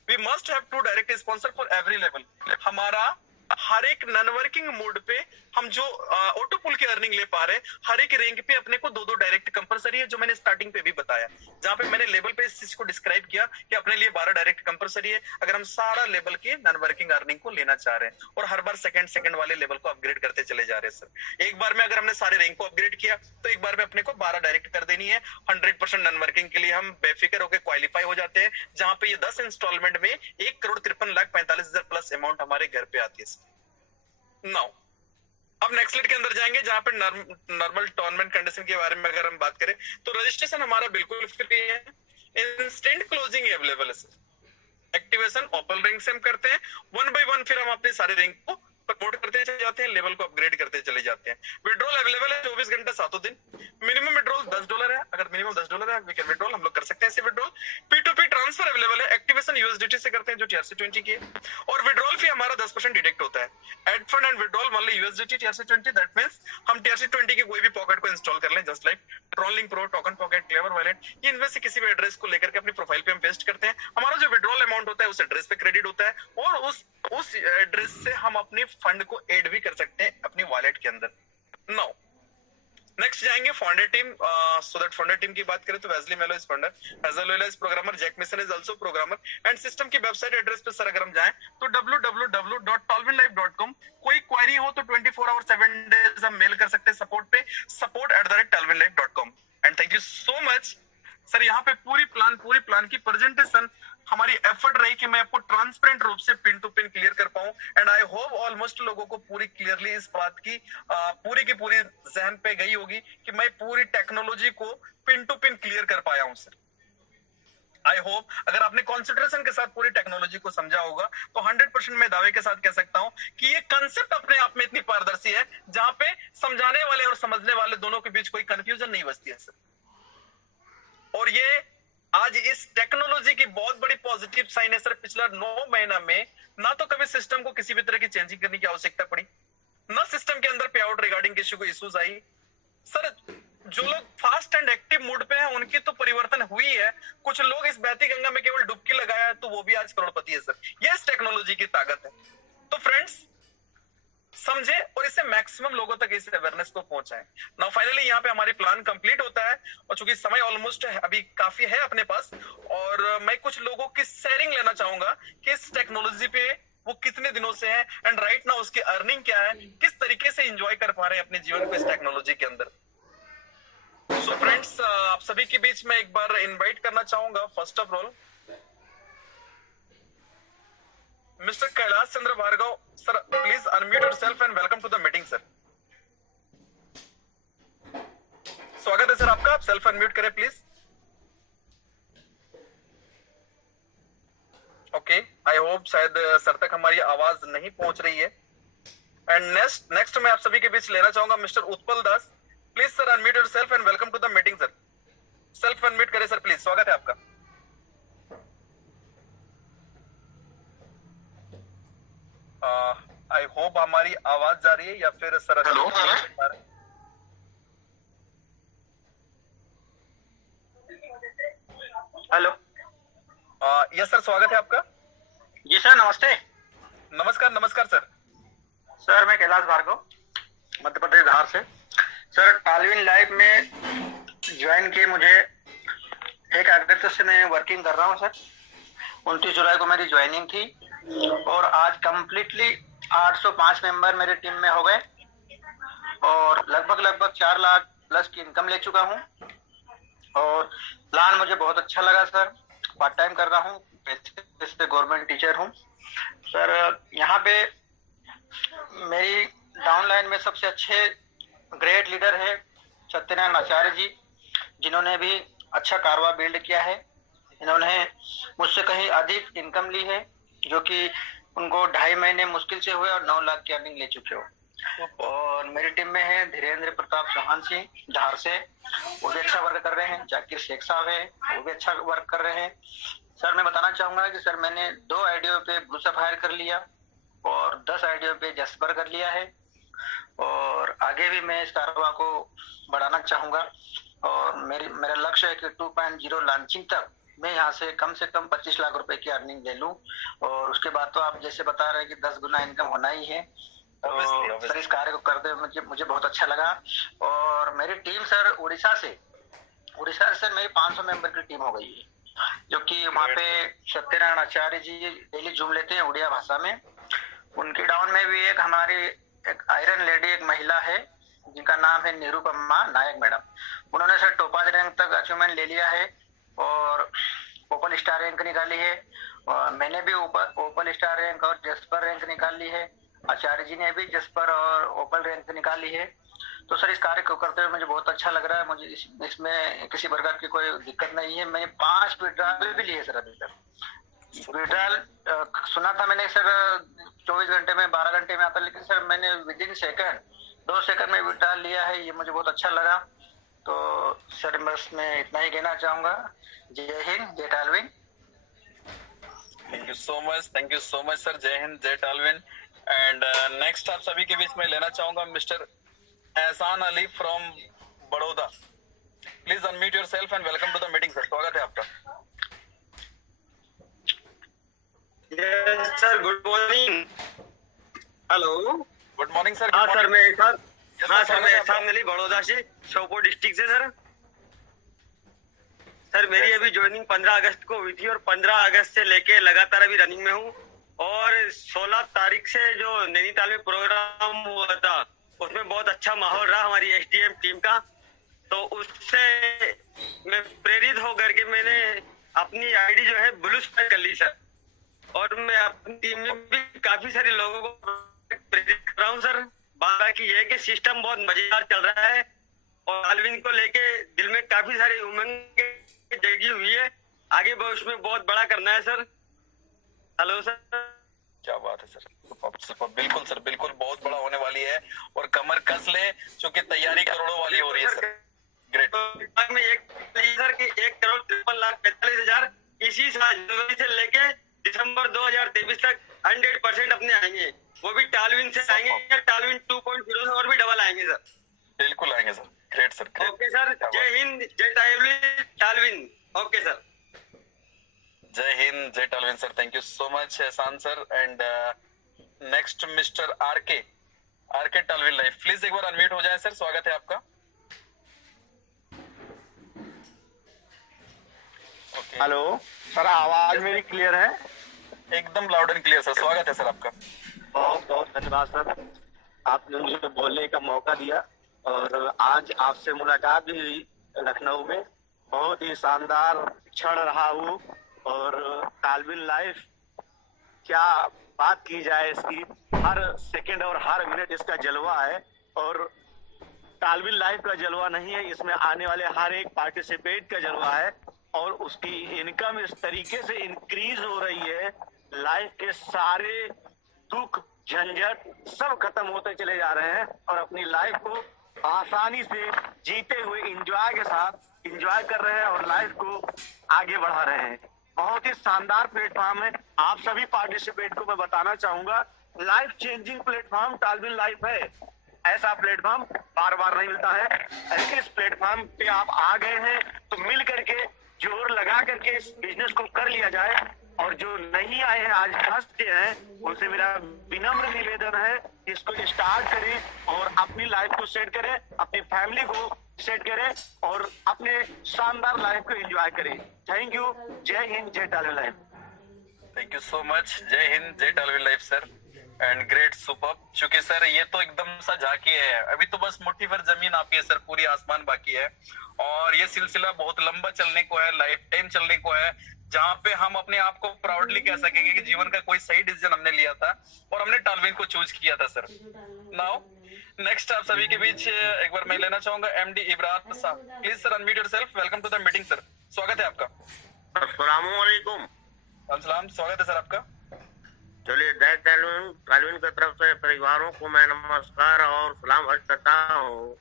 we must have 2 direct sponsor for every level. हमारा हर एक नॉन वर्किंग मोड पे हम जो ऑटो पुल की अर्निंग ले पा रहे हैं, हर एक रैंक पे अपने को 2 डायरेक्ट कंपलसरी है, जो मैंने स्टार्टिंग पे भी बताया, जहां पे मैंने लेवल पे इस चीज को डिस्क्राइब किया कि अपने लिए 12 डायरेक्ट कंपलसरी है अगर हम सारा लेवल के नॉन वर्किंग अर्निंग को लेना चाह रहे हैं, और हर बार सेकंड वाले लेवल को अपग्रेड करते चले जा रहे हैं सर। एक बार में अगर हमने सारे रैंक को अपग्रेड किया तो एक बार में अपने को 12 डायरेक्ट कर देनी है। 100% नॉन वर्किंग के लिए हम बेफिक्र होकर क्वालिफाई हो जाते हैं, जहां पे ये 10 इंस्टॉलमेंट में 1,53,45,000 प्लस अमाउंट हमारे घर पे आती है। नाउ अब नेक्स्ट स्लाइड के अंदर जाएंगे, जहां पे नॉर्मल टूर्नामेंट कंडीशन के बारे में अगर हम बात करें तो रजिस्ट्रेशन हमारा बिल्कुल फ्री है, इंस्टेंट क्लोजिंग अवेलेबल है। एक्टिवेशन ओपन रैंक से हम करते हैं, 1 बाय 1 फिर हम अपने सारे रैंक को प्रमोट करते चले जाते हैं, लेवल को अपग्रेड करते चले जाते हैं। विड्रॉल अवेलेबल है 24 घंटे 7 दिन। मिनिमम विड्रॉल $10 है, अगर मिनिमम $10 है वी कैन विड्रॉल, हम लोग कर सकते हैं ऐसे विड्रॉल। P2P ट्रांसफर अवेलेबल है, एक्टिवेशन USDT से करते हैं जो TRC20 की है, और विड्रॉल फी हमारा 10% डिडक्ट होता है। Add fund and withdrawal only USDT TRC20, that means हम TRC20 की कोई भी पॉकेट को इंस्टॉल कर लें, just like TronLink Pro, Token Pocket, Klever wallet, ये इनमें से किसी भी एड्रेस को लेकर के अपनी प्रोफाइल पे हम पेस्ट करते हैं। हमारा जो विड्रॉल अमाउंट होता है उस एड्रेस पे क्रेडिट होता है, और उस एड्रेस से हम अपने फंड को ऐड भी कर सकते हैं अपनी वॉलेट के अंदर। नाउ नेक्स्ट जाएंगे founder team. So that founder team की बात करें तो Wesley Melo is founder, Hazel Loyola is programmer, Jack Mission is also programmer, and system की वेबसाइट एड्रेस पे सर अगर हम जाएं तो www.talvinlife.com। कोई क्वेरी हो तो 24 आवर 7 डेज हम मेल कर सकते हैं सपोर्ट पे, support@talvinlife.com। And thank you so much sir. यहाँ पे पूरी प्लान की प्रेजेंटेशन हमारी एफर्ट रही कि मैं आपको ट्रांसपेरेंट रूप से पिन टू पिन क्लियर कर पाऊं, एंड आई होप ऑलमोस्ट लोगों को पूरी क्लियरली इस बात की पूरी की पूरी जहन पे गई होगी कि मैं पूरी टेक्नोलॉजी को पिन टू पिन क्लियर कर पाया हूं सर। आई होप अगर आपने कॉन्सेंट्रेशन के साथ पूरी टेक्नोलॉजी को समझा होगा तो 100% मैं दावे के साथ कह सकता हूं कि ये कंसेप्ट अपने आप में इतनी पारदर्शी है जहां पे समझाने वाले और समझने वाले दोनों के बीच कोई कंफ्यूजन नहीं बचती है सर। और ये आज इस टेक्नोलॉजी की बहुत बड़ी पॉजिटिव साइन है सर। पिछला 9 महीना में ना तो कभी सिस्टम को किसी भी तरह की चेंजिंग करने की आवश्यकता पड़ी, ना सिस्टम के अंदर पे आउट रिगार्डिंग इश्यू को इश्यूज आई सर। जो लोग फास्ट एंड एक्टिव मूड पे हैं उनकी तो परिवर्तन हुई है, कुछ लोग इस बहती गंगा में केवल डुबकी लगाया है तो वो भी आज करोड़पति है सर। ये इस टेक्नोलॉजी की ताकत है। तो फ्रेंड्स समझे और इसे मैक्सिमम लोगों तक इस अवेयरनेस को पहुंचाएं। नाउ फाइनली यहाँ पे हमारी प्लान कंप्लीट होता है, और चूंकि समय ऑलमोस्ट अभी काफी है अपने पास, और मैं कुछ लोगों की शेयरिंग लेना चाहूंगा कि इस टेक्नोलॉजी पे वो कितने दिनों से है, एंड राइट नाउ उसकी अर्निंग क्या है, किस तरीके से एंजॉय कर पा रहे हैं अपने जीवन को इस टेक्नोलॉजी के अंदर। सो फ्रेंड्स आप सभी के बीच में एक बार इनवाइट करना चाहूंगा first of all mister Kailash Chandra Bhargav sir, please unmute yourself and welcome to the meeting sir. स्वागत है सर आपका, आप सेल्फ अनम्यूट करें प्लीज। ओके, आई होप शायद सर तक हमारी आवाज नहीं पहुंच रही है। एंड नेक्स्ट मैं आप सभी के बीच लेना चाहूंगा mister Utpal Das, please sir unmute yourself and welcome to the meeting sir. Self unmute करें सर प्लीज, स्वागत है आपका। आई होप हमारी आवाज जा रही है या फिर sir hello hello yes sir, स्वागत है आपका। जी सर, नमस्ते। नमस्कार नमस्कार सर। सर मैं कैलाश भार्गव, मध्य प्रदेश धार से। सर टालविन लाइफ में ज्वाइन किए मुझे 1 अगस्त से मैं वर्किंग कर रहा हूँ सर। 29 जुलाई को मेरी ज्वाइनिंग थी, और आज कंप्लीटली 805 मेंबर मेरे टीम में हो गए, और लगभग 4 लाख प्लस की इनकम ले चुका हूँ। और प्लान मुझे बहुत अच्छा लगा सर। पार्ट टाइम कर रहा हूँ, इस पे गवर्नमेंट टीचर हूँ सर। यहाँ पे मेरी डाउनलाइन में सबसे अच्छे ग्रेट लीडर है सत्यनारायण आचार्य जी, जिन्होंने भी अच्छा कारवा बिल्ड किया है। इन्होंने मुझसे कहीं अधिक इनकम ली है, जो कि उनको 2.5 महीने मुश्किल से हुए और 9 लाख की अर्निंग ले चुके हो। और मेरी टीम में है धीरेन्द्र प्रताप चौहान सिंह धार से, वो भी अच्छा वर्क कर रहे हैं। जाकिर शेख साहब है, वो भी अच्छा वर्क कर रहे हैं। सर मैं बताना चाहूंगा कि सर मैंने 2 आईडियो पे ब्लू सफायर कर लिया और 10 आईडियो पे जस्पर कर लिया है, और आगे भी मैं इस कारोबार को बढ़ाना चाहूंगा। और मेरा लक्ष्य है कि 2.0 लॉन्चिंग तक मैं यहाँ से कम 25 लाख रुपए की अर्निंग ले लूं, और उसके बाद तो आप जैसे बता रहे हैं कि 10 गुना इनकम होना ही है। तो सर इस कार्य को करते हुए मुझे बहुत अच्छा लगा। और मेरी टीम सर उड़ीसा से सर मेरी 500 मेंबर की टीम हो गई है, जो कि वहाँ पे सत्यनारायण आचार्य जी डेली जूम लेते हैं उड़िया भाषा में। उनके डाउन में भी एक हमारी एक आयरन लेडी एक महिला है, जिनका नाम है निरुपमा नायक मैडम। उन्होंने सर टोपाज रैंक तक अचीवमेंट ले लिया है और ओपन स्टार रैंक निकाली है, और मैंने भी ओपन स्टार रैंक और जस्पर रैंक निकाल ली है। आचार्य जी ने भी जस्पर और ओपन रैंक निकाली है। तो सर इस कार्य को करते हुए मुझे बहुत अच्छा लग रहा है। मुझे इसमें किसी प्रकार की कोई दिक्कत नहीं है। मैंने 5 विड्रॉल भी लिए सर अभी तक। विड्रॉल सुना था मैंने सर 24 घंटे में 12 घंटे में आता, लेकिन सर मैंने विदिन सेकंड 2 सेकंड में विड्रॉल लिया है। ये मुझे बहुत अच्छा लगा। तो सर बस मैं इतना ही कहना चाहूंगा। जय हिंद, जय Talwin. Thank you so much sir. जय हिंद, जय टालविन। एंड नेक्स्ट आप सभी के बीच में लेना चाहूंगा mister Ehsan Ali from Baroda. Please unmute yourself and welcome to the meeting sir. स्वागत है आपका। Yes sir, good morning. Hello, good morning sir. हाँ सर, मैं एहसान अली बड़ौदा से, श्योपुर डिस्ट्रिक्ट से सर। सर मेरी अभी ज्वाइनिंग 15 अगस्त को हुई थी और 15 अगस्त से लेके लगातार अभी रनिंग में हूँ। और 16 तारीख से जो नैनीताल में प्रोग्राम हुआ था, उसमें बहुत अच्छा माहौल रहा हमारी एसडीएम टीम का। तो उससे मैं प्रेरित होकर के मैंने अपनी आईडी जो है ब्लू स्पाइक कर ली सर। और मैं अपनी टीम में भी काफी सारे लोगों को प्रेरित कर रहा हूँ सर। बात की है कि सिस्टम बहुत मजेदार चल रहा है और टालविन को लेके दिल में काफी सारी उमंग जगी हुई है। आगे उसमें बहुत बड़ा करना है सर। हेलो सर, क्या बात है सर। बिल्कुल सर, बिल्कुल बहुत बड़ा होने वाली है और कमर कस ले, क्योंकि तैयारी करोड़ों वाली हो रही है सर। ग्रेट। तो में एक सर कि 1,53,45,000 इसी साल जनवरी से लेके दिसंबर 2023 तक 100% अपने आएंगे, वो भी टालविन से आएंगे। टालविन 2.0 से और भी डबल आएंगे सर। बिल्कुल आएंगे sir. Great sir. Okay sir, जय हिंद, जय टालविन। ओके सर, जय हिंद, जय Talwin sir. Thank you so much Ehsan sir. And next mister RK Talwin life, please एक बार अनम्यूट हो जाए सर। स्वागत है आपका। हेलो सर, आवाज मेरी क्लियर है? एकदम लाउड एंड क्लियर सर। स्वागत है सर आपका। बहुत बहुत धन्यवाद सर, आपने मुझे बोलने का मौका दिया और आज आपसे मुलाकात भी हुई लखनऊ में। बहुत ही शानदार क्षण रहा हूँ और टालविन लाइफ क्या बात की जाए इसकी, हर सेकंड और हर मिनट इसका जलवा है। और टालविन लाइफ का जलवा नहीं है, इसमें आने वाले हर एक पार्टिसिपेट का जलवा है और उसकी इनकम इस तरीके से इंक्रीज हो रही है। लाइफ के सारे दुख झंझट सब खत्म होते चले जा रहे हैं और अपनी लाइफ को आसानी से जीते हुए एंजॉय के साथ एंजॉय कर रहे हैं और लाइफ को आगे बढ़ा रहे हैं। बहुत ही शानदार प्लेटफॉर्म है। आप सभी पार्टिसिपेट को मैं बताना चाहूंगा, life changing platform toluene life है। ऐसा प्लेटफॉर्म बार बार नहीं मिलता है। इस प्लेटफॉर्म पे आप आ गए हैं तो मिल करके जोर लगा करके इस बिजनेस को कर लिया जाए। और जो नहीं आए हैं, आज फर्स्ट डे हैं, उनसे मेरा विनम्र निवेदन है इसको स्टार्ट करें और अपनी लाइफ को सेट करें, अपनी फैमिली को सेट करें और अपने शानदार लाइफ को एंजॉय करें। Thank you. जय हिंद, जय Talwin life. Thank you so much. जय हिंद, जय Talwin life sir. And great, super. चूंकि सर ये तो एकदम सा झांकी है, अभी तो बस मुट्ठी भर जमीन आपकी है सर, पूरी आसमान बाकी है। और ये सिलसिला बहुत लंबा चलने को है, लाइफ टाइम चलने को है, जहाँ पे हम अपने आप को प्राउडली कह सकेंगे कि जीवन का कोई सही डिसीजन हमने लिया था और हमने टालविन को चूज किया था सर। नाउ नेक्स्ट आप सभी के बीच एक बार मैं लेना चाहूंगा MD Ibrahim sahab. Please sir unmute yourself. Welcome to the meeting sir. स्वागत है आपका। अस्सलामुअलैकुम। सलाम, स्वागत है सर आपका। चलिए, दैट तालवीन की तरफ से परिवारों को मैं नमस्कार और सलाम अर्ज करता हूँ।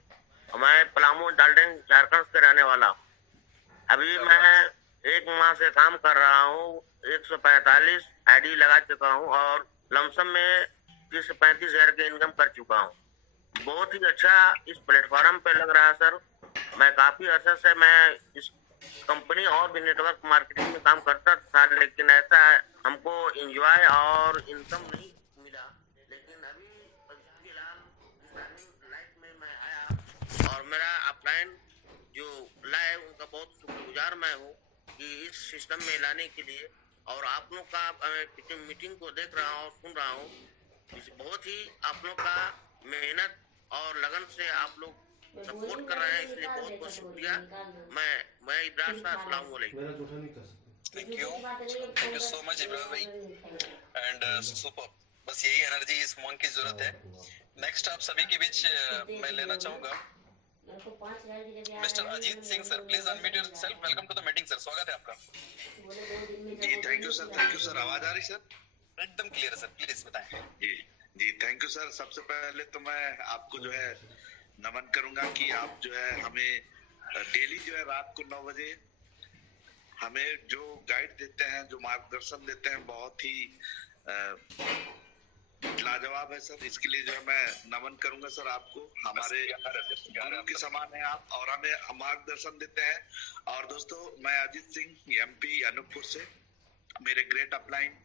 मैं पलामू डाल्टन झारखंड से रहने वाला। अभी मैं 1 माह से काम कर रहा हूँ। 145 आईडी लगा चुका हूँ और लमसम में 30 से 35 हजार की इनकम कर चुका हूँ। बहुत ही अच्छा इस प्लेटफॉर्म पे लग रहा है सर। मैं काफी अर्से से मैं इस कंपनी और भी नेटवर्क मार्केटिंग में काम करता था, लेकिन ऐसा हमको एंजॉय और इनकम नहीं मिला। लेकिन अभी फिलहाल लाइफ में मैं आया और मेरा अपलाइन जो लाए उनका बहुत शुक्रगुजार मैं हूँ कि इस सिस्टम में लाने के लिए। और आप लोग का मीटिंग को देख रहा हूँ, सुन रहा हूँ, बहुत ही आप लोग का मेहनत और लगन से आप लोग सपोर्ट कर रहे हैं, इसलिए बहुत बहुत शुक्रिया। मैं इब्राहिम साहब, अस्सलाम वालेकुम। Thank you so much Ibrahim भाई, एंड सुपर। बस यही एनर्जी इस मॉन्क की जरूरत है। नेक्स्ट आप सभी के बीच मैं लेना चाहूंगा mister Ajit Singh sir. Please unmute yourself. Welcome to the meeting sir, स्वागत है आपका। जी थैंक यू सर। आवाज आ रही सर? एकदम क्लियर है सर, प्लीज बताएं। जी थैंक यू सर। सबसे पहले तो मैं आपको जो है नमन करूंगा कि आप जो है हमें डेली जो है रात को 9 बजे हमें जो गाइड देते हैं, जो मार्गदर्शन देते हैं, बहुत ही लाजवाब है सर। इसके लिए जो है मैं नमन करूंगा सर आपको। हमारे गुरु के समान है आप और हमें मार्गदर्शन देते हैं। और दोस्तों, मैं अजीत सिंह एमपी अनूपपुर से, मेरे ग्रेट अपलाइन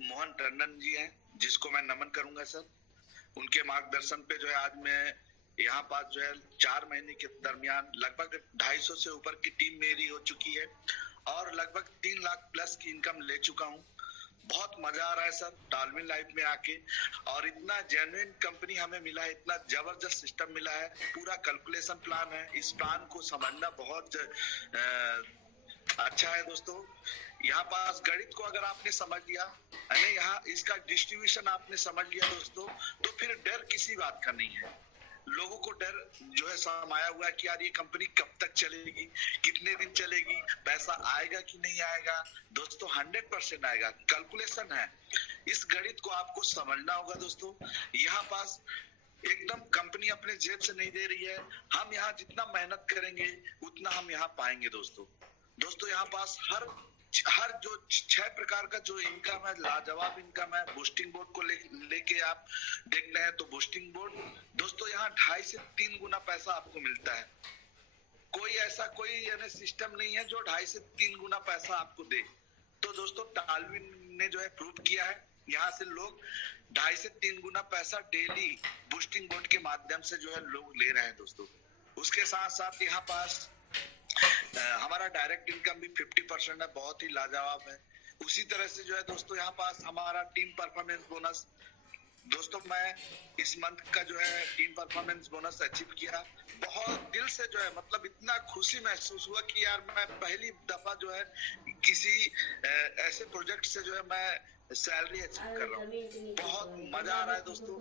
मोहन टंडन जी हैं, जिसको मैं नमन करूंगा सर। उनके मार्गदर्शन पे जो है आज मैं यहाँ पास जो है 4 महीने के दरमियान लगभग 250 से ऊपर की टीम मेरी हो चुकी है और लगभग 3 लाख प्लस की इनकम ले चुका हूँ। बहुत मजा आ रहा है सर टालविन लाइफ में आके। और इतना जेन्युइन कंपनी हमें मिला है, इतना जबरदस्त सिस्टम मिला है, पूरा कैलकुलेशन प्लान है। इस प्लान को समझना बहुत अच्छा है दोस्तों। यहाँ पास गणित को अगर आपने समझ लिया, यानी यहाँ इसका डिस्ट्रीब्यूशन आपने समझ लिया दोस्तों, तो फिर डर किसी बात का नहीं है। लोगों को डर जो है समाया हुआ है कि यार ये कंपनी कब तक चलेगी, कितने दिन चलेगी, पैसा आएगा कि नहीं आएगा। दोस्तों 100% आएगा, कैलकुलेशन है। इस गणित को आपको समझना होगा दोस्तों। यहाँ पास एकदम कंपनी अपने जेब से नहीं दे रही है। हम यहाँ जितना मेहनत करेंगे उतना हम यहाँ पाएंगे दोस्तों। यहाँ पास हर जो 6 प्रकार का जो इनकम है, लाजवाब इनकम है। बूस्टिंग बोर्ड को लेके आप देखते हैं तो बूस्टिंग बोर्ड दोस्तों यहाँ 2.5 से 3 गुना पैसा आपको मिलता है। कोई ऐसा यानी सिस्टम नहीं है जो 2.5 से 3 गुना पैसा आपको दे। तो दोस्तों टालविन ने जो है प्रूव किया है, यहाँ से लोग 2.5 से 3 गुना पैसा डेली बूस्टिंग बोर्ड के माध्यम से जो है लोग ले रहे हैं दोस्तों। उसके साथ साथ यहाँ पास हमारा डायरेक्ट इनकम भी 50% है, बहुत ही लाजवाब है। उसी तरह से जो है दोस्तों यहाँ पास हमारा टीम परफॉर्मेंस बोनस, दोस्तों मैं इस मंथ का जो है टीम परफॉर्मेंस बोनस अचीव किया। बहुत दिल से जो है मतलब इतना खुशी महसूस हुआ कि यार मैं पहली दफा जो है किसी ऐसे प्रोजेक्ट से जो है मैं सैलरी अचीव कर रहा हूँ। बहुत मजा आ रहा है दोस्तों।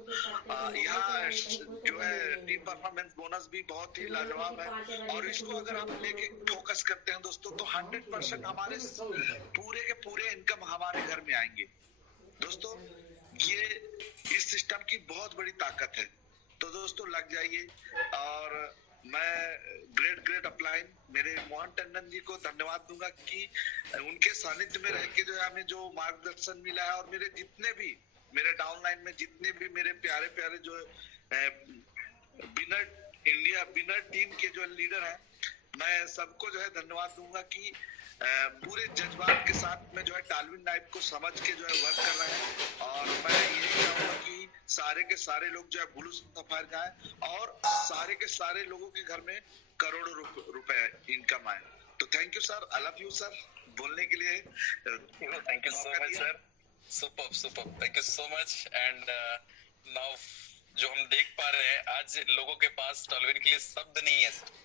यहाँ जो है टीम परफॉर्मेंस बोनस भी बहुत ही लाजवाब है और इसको अगर हम लेके फोकस करते हैं दोस्तों तो 100% हमारे पूरे के पूरे इनकम हमारे घर में आएंगे दोस्तों। ये इस सिस्टम की बहुत बड़ी ताकत है। तो दोस्तों लग जाइए। और मैं ग्रेट अपलाइन मेरे मोहन टंडन जी को धन्यवाद दूंगा कि उनके सानिध्य में रह के जो है हमें जो मार्गदर्शन मिला है और मेरे जितने भी मेरे डाउनलाइन में जितने भी मेरे प्यारे प्यारे जो विनर टीम के जो लीडर हैं, मैं सबको जो है धन्यवाद दूंगा कि पूरे जज्बात के साथ में जो है टालविन लाइफ को समझ के जो है वर्क कर रहे हैं। और मैं यही चाहूंगा कि सारे के सारे लोग जो है ब्लू सफायर जाए और सारे के सारे लोगों के घर में करोड़ों रुपए इनकम आए। तो thank you sir, I love you sir बोलने के लिए। Thank you so much sir, super, thank you so much. And now जो हम देख पा रहे हैं आज लोगों के पास टालविन के लिए शब्द नहीं है सर।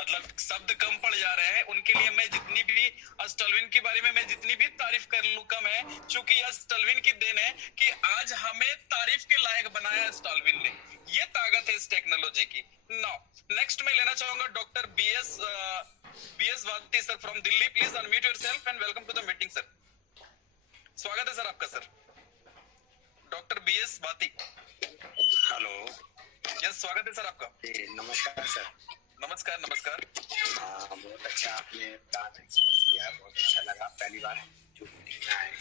मतलब शब्द कम पड़ जा रहे हैं, उनके लिए मैं जितनी भी अस्टलविन के बारे में मैं जितनी भी तारीफ कर लूं कम है, क्योंकि अस्टलविन की देन है कि आज हमें तारीफ के लायक बनाया अस्टलविन ने। ये ताकत है इस टेक्नोलॉजी की। नाउ नेक्स्ट मैं लेना चाहूंगा doctor BS Wati sir from Delhi. Please unmute yourself and welcome to the meeting sir. स्वागत है सर आपका sir, doctor BS Wati. Hello. Yes, स्वागत है सर आपका। नमस्कार सर। नमस्कार नमस्कार। बहुत अच्छा आपने डांस किया, बहुत अच्छा लगा, पहली बार जो मीटिंग में आए।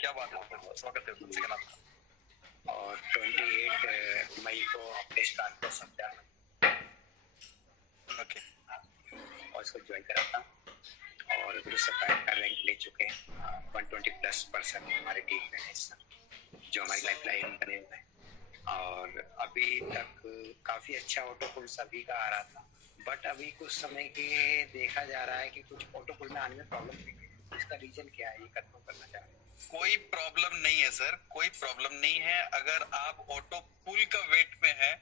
क्या बात है, स्वागत है सेकंड आपका। और 28 मई को अपने स्टार्ट को समझा ओके, और इसको ज्वाइन करा था और गुरु सप्ताह का रैंक ले चुके हैं। 120+ हमारी टीम में है जो हमारी लाइफलाइन बने हुए हैं। और अभी तक काफी अच्छा ऑटो पुल सभी का आ रहा था, बट अभी कुछ समय के देखा जा रहा है कि कुछ ऑटो पुल में आने में प्रॉब्लम नहीं है। इसका रीजन क्या है, ये कंफर्म करना चाह रहे हैं। कोई प्रॉब्लम नहीं है सर, कोई प्रॉब्लम नहीं है। अगर आप ऑटो पुल का वेट में है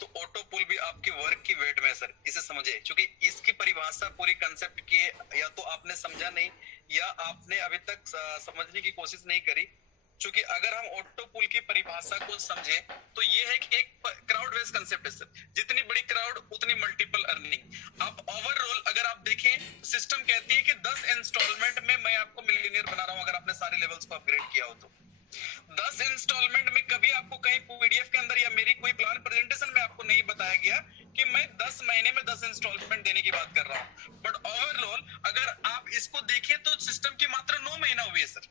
तो ऑटो पुल भी आपकी वर्क की वेट में है सर, इसे समझे। क्योंकि इसकी परिभाषा पूरी कंसेप्ट की या तो आपने समझा नहीं या आपने अभी तक समझने की कोशिश नहीं करी। क्योंकि अगर हम ऑटो पुल की परिभाषा को समझे तो ये है कि एक क्राउड बेस्ड कंसेप्ट है सर। जितनी बड़ी क्राउड उतनी मल्टीपल अर्निंग। आप ओवरऑल अगर आप देखें, सिस्टम कहती है कि 10 इंस्टॉलमेंट में मैं आपको मिलियनियर बना रहा हूं अगर आपने सारे लेवल्स को अपग्रेड किया हो तो। 10 इंस्टॉलमेंट में कभी आपको कहीं पीडीएफ के अंदर या मेरी कोई प्लान प्रेजेंटेशन में आपको नहीं बताया गया कि मैं 10 महीने में 10 इंस्टॉलमेंट देने की बात कर रहा हूं। बट ओवरऑल अगर आप इसको देखें तो सिस्टम की मात्र 9 महीना हुई है सर,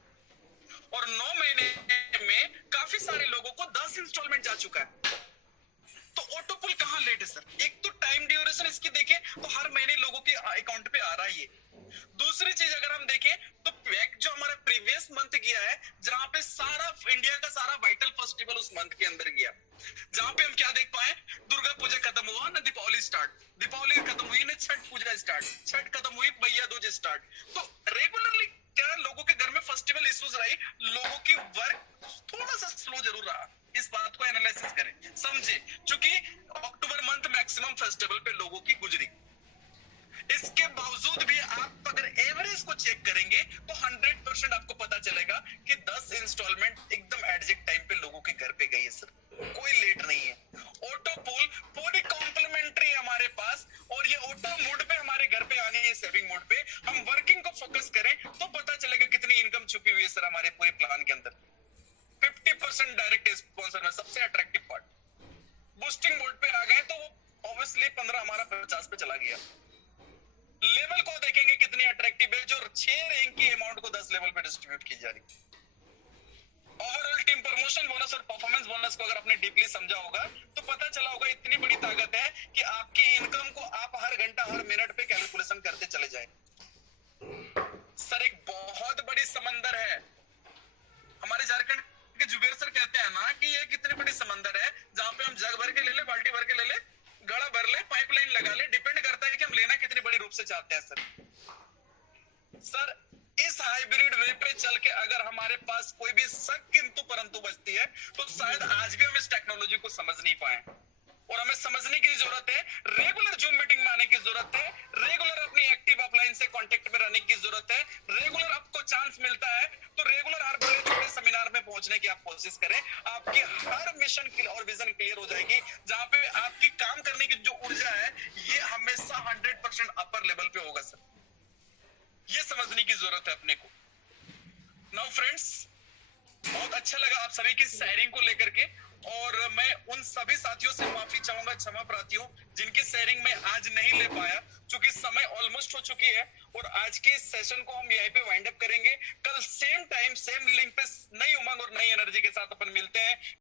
और 9 महीने में काफी सारे लोगों को 10 इंस्टॉलमेंट जा चुका है। तो ऑटो पुल कहां लेट है सर? एक तो टाइम ड्यूरेशन इसकी देखें तो हर महीने लोगों के अकाउंट पे आ रहा है ये। दूसरी चीज अगर हम देखें तो पैक जो हमारा प्रीवियस मंथ गया है, जहां पे सारा इंडिया का सारा वाइटल फेस्टिवल उस मंथ के अंदर गया, जहां पे हम क्या देख पाए, दुर्गा पूजा खत्म हुआ ना, दीपावली स्टार्ट, दीपावली खत्म हुई ना, छठ पूजा स्टार्ट, छठ खत्म हुई, भैया दूज स्टार्ट। तो रेगुलरली क्या लोगों के घर में फेस्टिवल इश्यूज रही, लोगों की वर्क थोड़ा सा स्लो जरूर रहा। इस बात को एनालिसिस करें, समझे, क्योंकि अक्टूबर मंथ मैक्सिमम फेस्टिवल पे लोगों की गुजरी। इसके बावजूद भी आप अगर एवरेज को चेक करेंगे तो 100% आपको पता चलेगा कि 10 इंस्टॉलमेंट एकदम एग्जैक्ट टाइम पे लोगों के घर पे गई है सर, कोई लेट नहीं है। ऑटो पुल पूरी कॉम्प्लीमेंट्री हमारे पास, और ये ऑटो मोड पे हमारे घर पे आनी है, सेविंग मोड पे। हम वर्किंग को फोकस करें तो पता चलेगा कितनी इनकम छुपी हुई है सर हमारे पूरे प्लान के अंदर। 50% डायरेक्ट स्पॉन्सर में सबसे अट्रैक्टिव पार्ट। बूस्टिंग मोड पे आ गए तो ऑब्वियसली 15 हमारा 50 पे चला गया। लेवल को देखेंगे कितनी अट्रैक्टिव है, जो 6 रैंक की अमाउंट को 10 लेवल पे डिस्ट्रीब्यूट की जा रही। ओवरऑल टीम प्रमोशन बोनस और परफॉर्मेंस बोनस को अगर आपने डीपली समझा होगा तो पता चला होगा इतनी बड़ी ताकत है कि आपकी इनकम को आप हर घंटा हर मिनट पे कैलकुलेशन करते चले जाए। सर एक बहुत बड़ी समंदर है, हमारे झारखंड के जुबेर सर कहते हैं ना कि ये कितनी बड़ी समंदर है, जहां पे हम जग भर के ले ले, बाल्टी भर के ले ले, गड़ा भर ले, पाइपलाइन लगा ले, डिपेंड करता है कि हम लेना कितनी बड़ी रूप से चाहते हैं सर। इस हाइब्रिड वे पे चल के अगर हमारे पास कोई भी शक किंतु परंतु बचती है तो शायद आज भी हम इस टेक्नोलॉजी को समझ नहीं पाए, और हमें समझने की जरूरत है। रेगुलर जूम मीटिंग में आने की जरूरत है, रेगुलर अपनी एक्टिव अपलाइन से कांटेक्ट में रहने की जरूरत है, रेगुलर आपको चांस मिलता है तो रेगुलर हर बड़े छोटे सेमिनार में पहुंचने की आप कोशिश करें। आपकी हर मिशन और विजन क्लियर हो जाएगी, जहां पे आपकी काम करने की जो ऊर्जा है ये हमेशा 100% अपर लेवल पे होगा सर। ये समझने की जरूरत है अपने को। नाउ फ्रेंड्स, बहुत अच्छा लगा आप सभी की शेयरिंग को लेकर के, और मैं उन सभी साथियों से माफी चाहूंगा, क्षमा प्रार्थी हूं, जिनकी शेयरिंग मैं आज नहीं ले पाया, क्योंकि समय ऑलमोस्ट हो चुकी है। और आज के इस सेशन को हम यहीं पे वाइंड अप करेंगे। कल सेम टाइम सेम लिंक पे नई उमंग और नई एनर्जी के साथ अपन मिलते हैं।